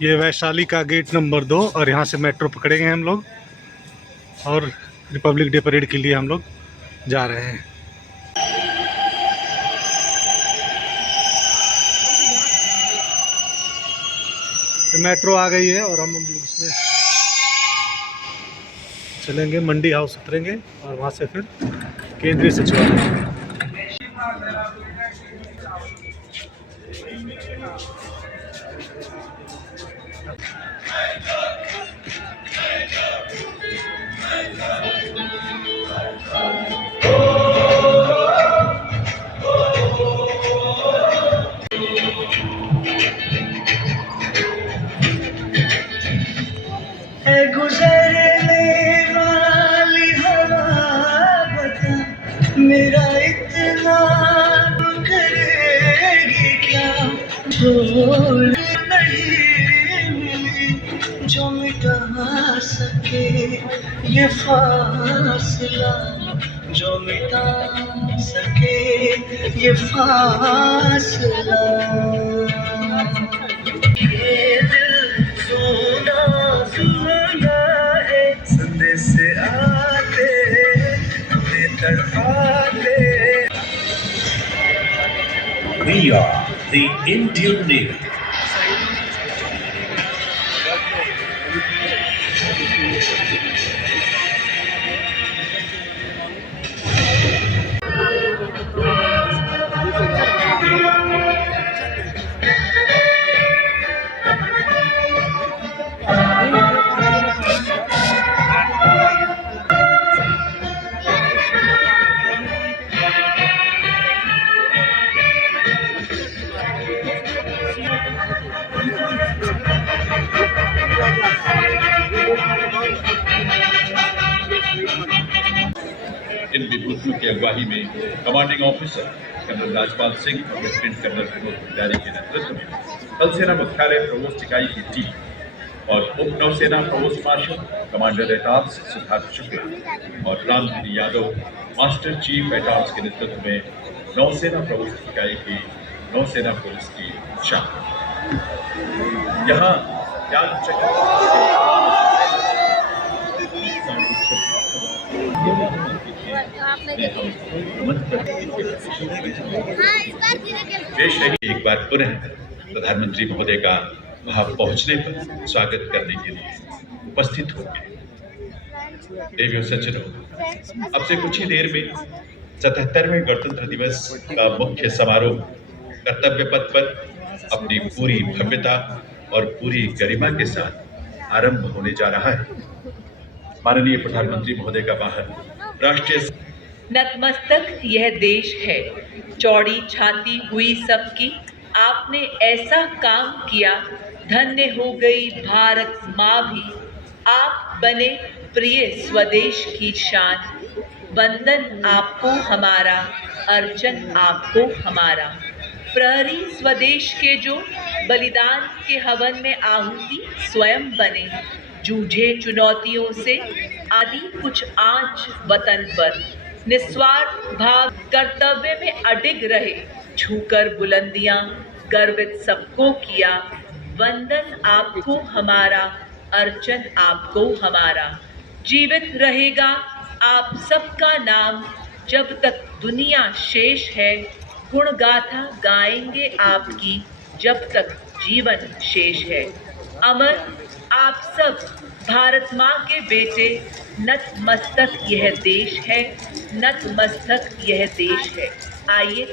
ये वैशाली का gate number 2 और यहाँ से मेट्रो पकड़ेंगे हम लोग और रिपब्लिक डे परेड के लिए हम लोग जा रहे हैं। तो मेट्रो आ गई है और हम लोग उसमें चलेंगे, मंडी हाउस उतरेंगे और वहाँ से फिर केंद्रीय सचिवालय। मेरा इतना करेगी क्या, छोड़ नहीं मिली जो मिटा सके ये फासला, जो मिटा सके ये फासला। ये दिल सोना सुना है, संदेश आते We are the Indian Navy. इन विभूतियों की अगुवाई में commanding officer colonel Rajpal Singh और लेफ्टिनेंट कर्नल विनोद भंडारी के नेतृत्व में थल सेना मुख्यालय प्रवोस्ट इकाई की टीम और उप नौसेना प्रवोस्ट मार्शल कमांडर एटार्म्स सिद्धार्थ शुक्ला और रामगिरी यादव मास्टर चीफ एटार्म्स के नेतृत्व में नौसेना प्रवोस्ट इकाई की नौसेना पुलिस की शान यहाँ ज्ञान चक्र पेश है एक बार पुनः प्रधानमंत्री महोदय का वहां पहुंचने पर स्वागत करने के लिए उपस्थित होंगे। देवियों सज्जनों, अब से कुछ ही देर में 77वें गणतंत्र दिवस का मुख्य समारोह कर्तव्य पथ पर अपनी पूरी भव्यता और पूरी गरिमा के साथ आरंभ होने जा रहा है। माननीय प्रधानमंत्री महोदय का वाहन राष्ट्रीय नतमस्तक यह देश है, चौड़ी छाती हुई सबकी, आपने ऐसा काम किया, धन्य हो गई भारत माँ भी, आप बने प्रिय स्वदेश की शान, वंदन आपको हमारा, अर्चन आपको हमारा। प्रहरी स्वदेश के जो बलिदान के हवन में आहुति स्वयं बने, जूझे चुनौतियों से आदि कुछ आंच वतन पर, निस्वार्थ भाव कर्तव्य में अडिग रहे, छूकर बुलंदियां गर्वित सबको किया, वंदन आपको हमारा, अर्चन आपको हमारा। जीवित रहेगा आप सबका नाम जब तक दुनिया शेष है, गुण गाथा गाएंगे आपकी जब तक जीवन शेष है। अमर आप सब भारत माँ के बेटे, नतमस्तक यह देश है, नतमस्तक यह देश है। आइए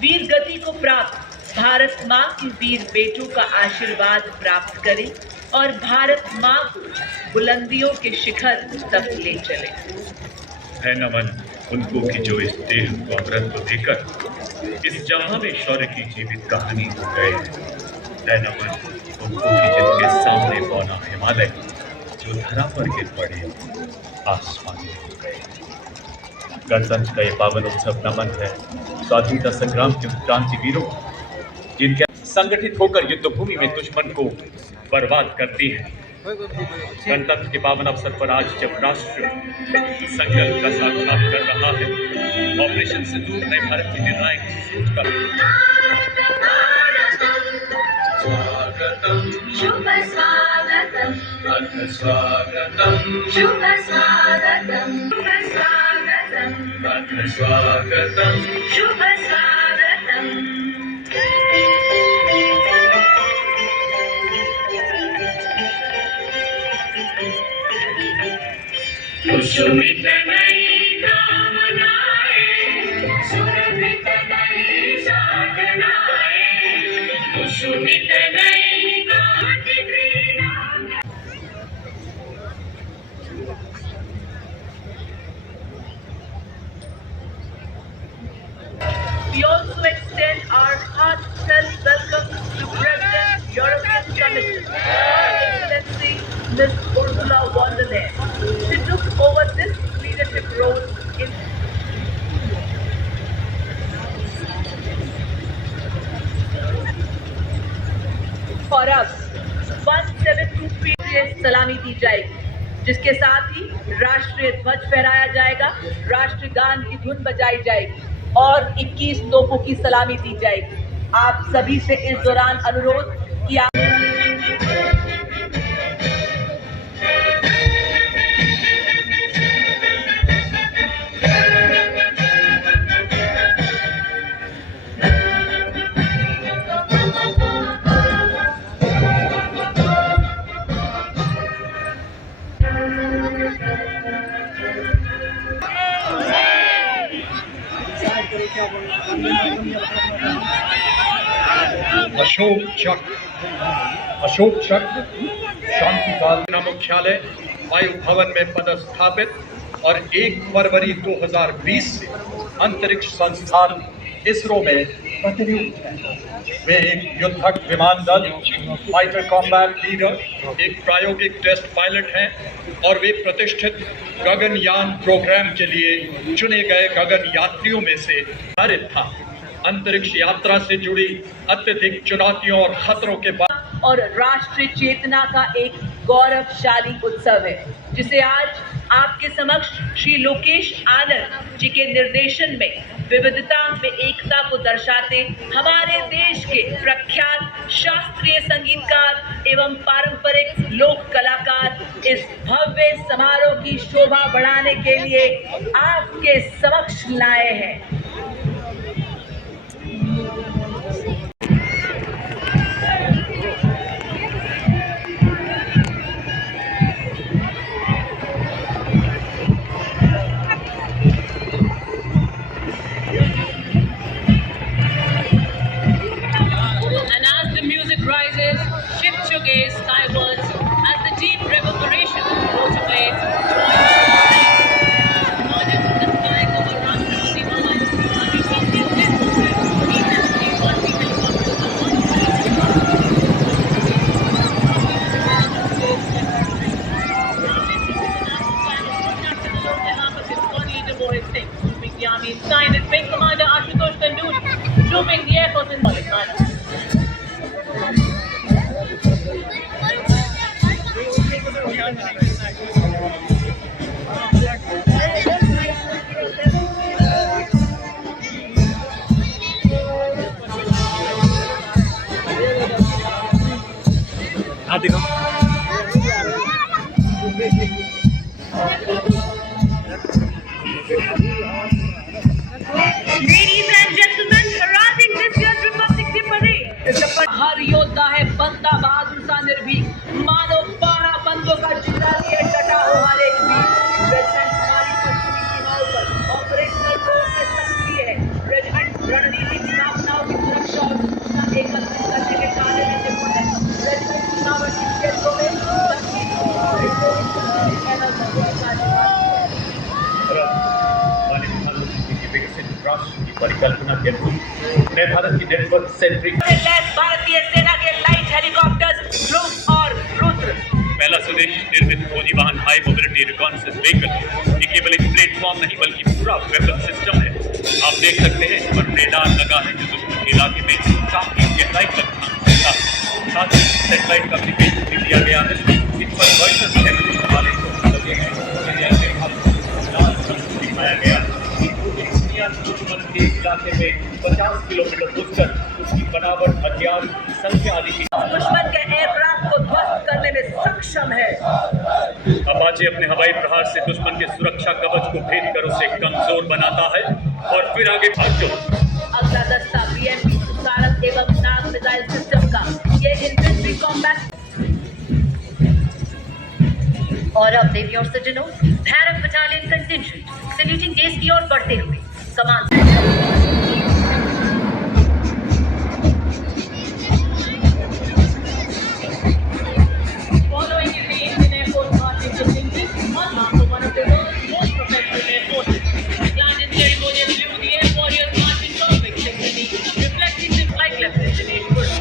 वीर गति को प्राप्त भारत माँ के वीर बेटों का आशीर्वाद प्राप्त करें और भारत माँ को बुलंदियों के शिखर तक ले चले। है नमन उनको कि जो इस देह को अमृत देकर इस जहां में शौर्य की जीवित कहानी हो गए। है नमन उनको कि जिनके सामने बौना हिमालय जो धरा पर गिर पड़े आसमानी हो गए। गणतंत्र का ये पावन उत्सव नमन है स्वाधीनता संग्राम के क्रांतिवीरों जिनके संगठित होकर युद्ध भूमि में दुश्मन को बर्बाद करती है। गणतंत्र के पावन अवसर पर आज जब राष्ट्र संकल्प का साक्षात कर रहा है, ऑपरेशन सिंदूर नए भारत की निर्णायक सोच का शुभ स्वागतम अथ स्वागतम शुभ स्वागतम शुभ स्वागतम अथ स्वागतम शुभ स्वागतम कुसुमित नई कामनाएं सुरभित नई साधनाएं कुसुमित नई कामनाएं We also extend our heartfelt welcome to President European Commission, Her Excellency Ms. Ursula von der Leyen. She took over this leadership role in और अब 1723 से सलामी दी जाएगी, जिसके साथ ही राष्ट्रीय ध्वज फहराया जाएगा, राष्ट्रगान की धुन बजाई जाएगी और 21 तोपों की सलामी दी जाएगी। आप सभी से इस दौरान अनुरोध कि आप अशोक चक्र शांतिकाल सेना मुख्यालय वायु भवन में पदस्थापित और 1 फरवरी 2020 से अंतरिक्ष संस्थान इसरो में प्रतिनियुक्त हैं। वे एक युद्धक विमान दल, फाइटर कॉम्बैट लीडर, एक प्रायोगिक टेस्ट पायलट हैं और वे प्रतिष्ठित गगनयान प्रोग्राम के लिए चुने गए गगन यात्रियों में से निर्धारित था। अंतरिक्ष यात्रा से जुड़ी अत्यधिक चुनौतियों और खतरों के बाद और राष्ट्रीय चेतना का एक गौरवशाली उत्सव है, जिसे आज आपके समक्ष श्री लोकेश आनंद जी के निर्देशन में विविधता में एकता को दर्शाते हमारे देश के प्रख्यात शास्त्रीय संगीतकार एवं पारंपरिक लोक कलाकार इस भव्य समारोह की शोभा बढ़ाने के लिए आपके समक्ष लाए हैं। Skywards as the deep reverberation motivates emerges from the sky over Rashtrapati Bhavan, Abhishek the Army is signed as Wing Commander Ashutosh Tandoori, trooping the Air Force in Malikana. देखो Ladies and gentlemen, heralding this year's Republic Day parade is the हर योद्धा है बंदा बहादुर सा निर्भीक, मानो 12 बंदों का जिंदा लिए डटा हो हर एक भी। रेजिमेंट हमारी पश्चिमी सीमाओं पर ऑपरेशनल रोल में सक्रिय है। रेजिमेंट रणनीतिक स्थापनाओं की सुरक्षा और सूचना एकत्रित करने के कार्य में निपुण है। रेजिमेंट सीमावर्ती क्षेत्रों में राष्ट्र की परिकल्पना के अनुरूप नए भारत की नेटवर्क सेंट्रिक भारतीय सेना के लाइट हेलीकॉप्टर्स ध्रुव और रुद्र पहला स्वदेशी निर्मित फौजी वाहन हाई मोबिलिटी रिकॉन्सेंस व्हीकल ये केवल एक प्लेटफॉर्म नहीं बल्कि पूरा वेपन सिस्टम है। आप देख सकते हैं इस पर रेडार लगा है जो दुश्मन के इलाके में काफी गहराई तक साथ ही सेटेलाइट कम्युनिकेशन भी दिया गया है। इन पर वर्चुअल रियलिटी वाले लगे हैं दिखाया गया दुश्मन के इलाके में 50 किलोमीटर घुसकर उसकी बनावट, हथियार, संख्या आदि की दुश्मन के एयरक्राफ्ट को ध्वस्त करने में सक्षम है। अपाचे अपने हवाई प्रहार से दुश्मन के सुरक्षा कवच को भेद कर उसे कमजोर बनाता है और फिर आगे भागो। अगला दस्ता BMP सारस एवं नाग मिसाइल सिस्टम का ये इन्फेंट्री कॉम्बैट। और अब देवी और सज्जनों, भैरव बटालियन कंटिंजेंट सैल्यूटिंग देश की ओर बढ़ते हुए कमान Following is the Indian Air Force marching contingent on behalf of one of the world's most professional air forces. Planned and ceremonial blew the Air Warriors march in perfect synchrony, reflecting the flight left destination world.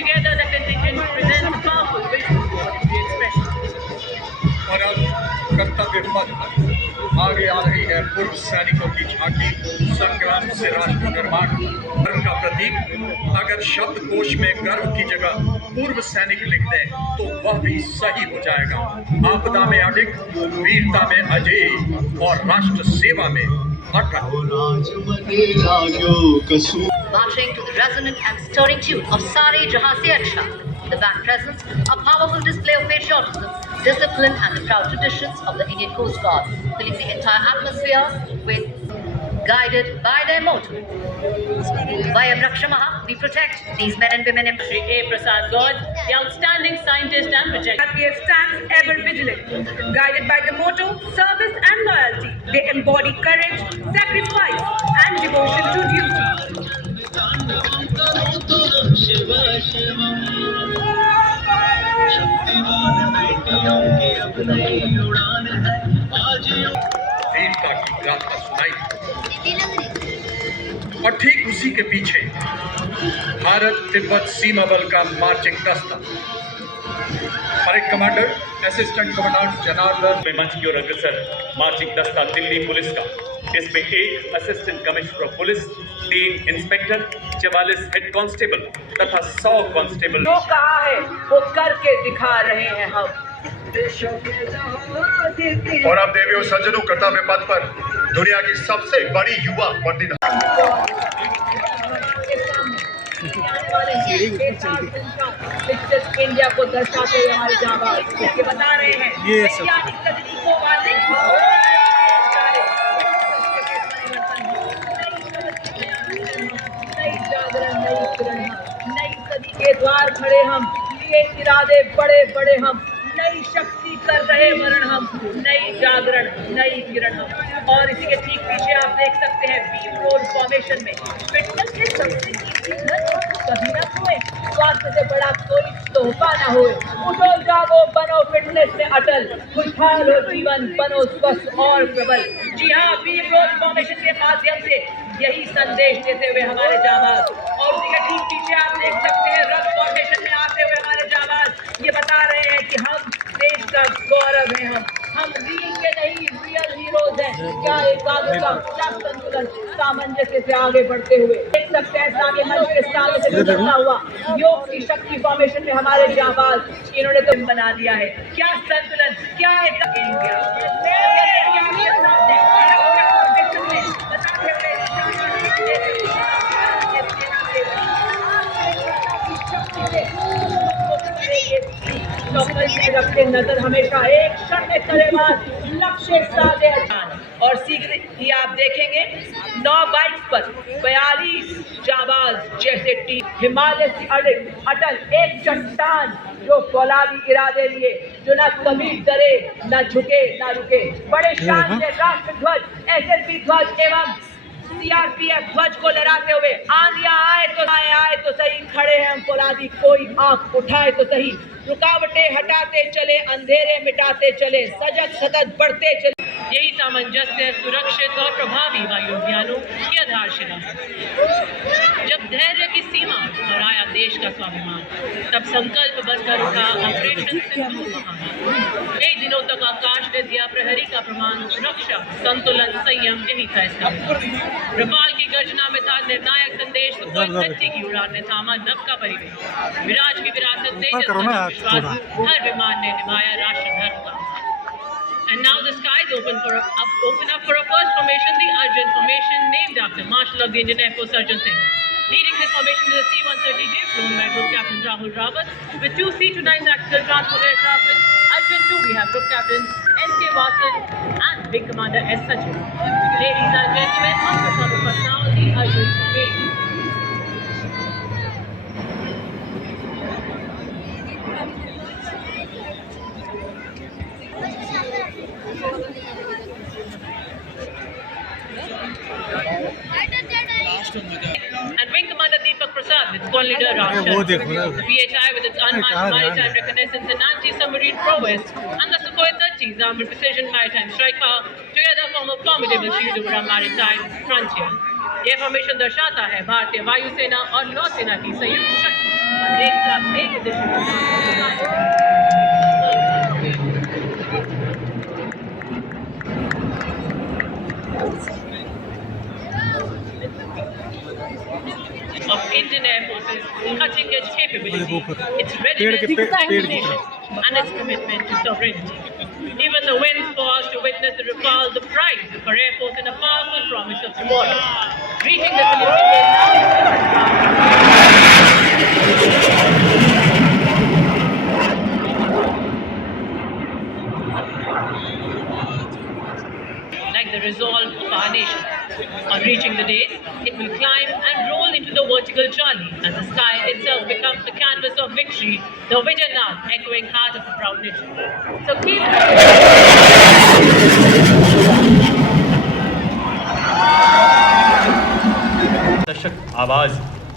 Together, the contingent presents a powerful visual coordinated expression. और अब कर्तव्य पथ पर आगे आ रही है पूर्व सैनिकों की झांकी। संग्राम से राष्ट्र निर्माण गर्व का प्रतीक। अगर शब्दकोश में गर्व की जगह पूर्व सैनिक लिख दें तो वह भी सही हो जाएगा। आपदा में अडिग, वीरता में अजेय और राष्ट्र सेवा में अटल। Marching to the resonant and stirring tune of Sare Jahan Se Acha, the band presents a powerful display of patriotism, discipline and the proud traditions of the Indian Coast Guard, filling the entire atmosphere with guided by their motto. Via Brakshamaha, we protect these men and women. Shri A. Prasad God, the outstanding scientist and projector. RPF stands ever vigilant, guided by the motto, service and loyalty. They embody courage, sacrifice and devotion to duty. वीरता की गाथा सुनाई और ठीक उसी के पीछे भारत तिब्बत सीमा बल का मार्चिंग दस्ता। Parade commander assistant commandant Janardan में मंच की ओर अग्रसर मार्चिंग दस्ता दिल्ली पुलिस का। इसमें 1 assistant commissioner of police, 3 inspector, 44 head constable तथा 100 कांस्टेबल। जो कहा है वो करके दिखा रहे हैं हम। और अब देवी और सज्जनों, कर्तव्य पथ पर दुनिया की सबसे बड़ी युवा वर्दी इंडिया को दर्शाते हुए हमारे जाबाज ये बता रहे हैं ये सब वैज्ञानिक तकनीकों वाले नई जागरण, नई किरण, नई सदी के द्वार खड़े हम, लिए इरादे बड़े बड़े हम, नई शक्ति कर रहे वर्ण हम, नई जागरण, नई किरण हम। और इसी के ठीक पीछे आप देख सकते हैं बीम रोड फॉर्मेशन में फिटनेस के सबसे कीमती धन कभी ना खोए, स्वास्थ्य से बड़ा कोई तोहफा ना होए। उठो जागो, बनो फिटनेस में अटल, खुशहाल हो जीवन, बनो स्वस्थ और प्रबल। जी हाँ, बीम रोड फॉर्मेशन के माध्यम से यही संदेश देते हुए हमारे जाबाज। और उसी के ठीक पीछे आप देख सकते हैं रथ फॉर्मेशन में आते हुए हमारे जाबाज ये बता रहे हैं कि हम देश का गौरव है। हम रील के नहीं, रियल हीरोज हैं। क्या एकाग्रता, क्या संतुलन, सामंजस्य से आगे बढ़ते हुए देख सकते हैं सामने मंच के सामने से गुजरता हुआ योग की शक्ति फॉर्मेशन में हमारे जाबाज इन्होंने तो बना दिया है। क्या संतुलन, क्या रखते नजर हमेशा एक क्षण में करेबाज लक्ष्य साधे। और शीघ्र ही आप देखेंगे 9 बाइक्स पर 42 जाबाज जैसे टीम हिमालय से अटल एक चट्टान जो फौलादी इरादे लिए, जो न कभी डरे, न झुके, न रुके। बड़े शान से राष्ट्र ध्वज, SSB ध्वज एवं CRPF ध्वज को लहराते हुए आंधियां आए तो सही, खड़े हैं हम फौलादी, कोई आंख उठाए तो सही। रुकावटें हटाते चले, अंधेरे मिटाते चले, सजग सतत बढ़ते चले। यही सामंजस्य सुरक्षित और प्रभावी वायु अभियानों की आधारशिला है। जब धैर्य की सीमा और आया देश का स्वाभिमान, तब संकल्प बनकर उठा ऑपरेशन सिंधु महान। कई दिनों तक आकाश ने दिया प्रहरी का प्रमाण, सुरक्षा, संतुलन, संयम, यही था इसका। रफाल की गर्जना में था निर्णायक संदेश, तो कोई सच्ची की उड़ान ने थामा नभ का परिवेश। विराज की विरासत से विश्वास हर विमान ने निभाया राष्ट्र धर्म का। And now the skies open up for a first formation, the Arjun formation, named after Marshal of the Indian Air Force Arjun Singh. Leading this formation is a C-130J flown by Group Captain Rahul Rawat with two C-29 tactical transport aircraft with Arjun 2. We have Group Captains S.K. Vasan and Wing Commander S. Sachin. Ladies and gentlemen, on the top of us now, the Arjun formation. And Wing Commander Deepak Prasad with Squad Leader Ram वो Sharma. देखो ना The VHI with its unmatched maritime reconnaissance and anti-submarine prowess, and the Sukhoi 30's armored precision maritime strike power together form a formidable shield over our maritime frontier. यह formation दर्शाता है भारतीय वायुसेना और नौसेना की संयुक्त शक्ति और एक साथ एक दिशा of Indian Air Force's cutting-edge capability, its readiness to nation, and its commitment to sovereignty. Even the winds pause to witness the rafale, the pride of our Air Force and a powerful promise of tomorrow. Reaching the saluting gate now. Like the resolve of our nation. On reaching the dais, it will climb and roll into the vertical trolley as the sky itself becomes the canvas of victory, the Vijayanath echoing heart of a proud nation. So keep दशक आवाज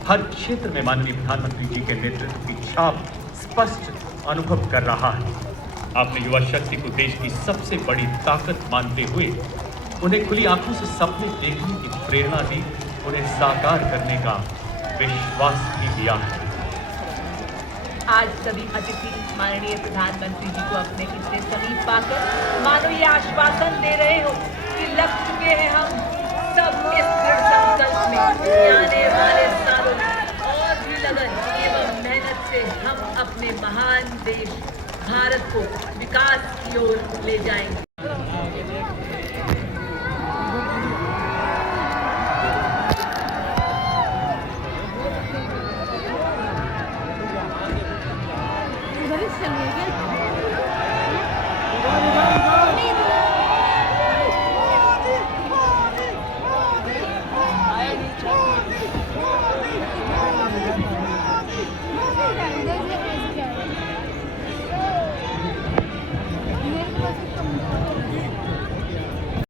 हर क्षेत्र में माननीय प्रधानमंत्री जी के नेतृत्व की छाप स्पष्ट अनुभव कर रहा है। आपने युवा शक्ति को देश की सबसे बड़ी ताकत मानते हुए उन्हें खुली आंखों से सपने देखने की प्रेरणा दी, उन्हें साकार करने का विश्वास भी दिया है। आज सभी अतिथि माननीय प्रधानमंत्री जी को अपने इतने समीप पाकर मानो ये आश्वासन दे रहे हो कि लग चुके हैं हम सब इस दृढ़ संकल्प में आने वाले सालों में और भी लगन एवं मेहनत से हम अपने महान देश भारत को विकास की ओर ले जाएंगे।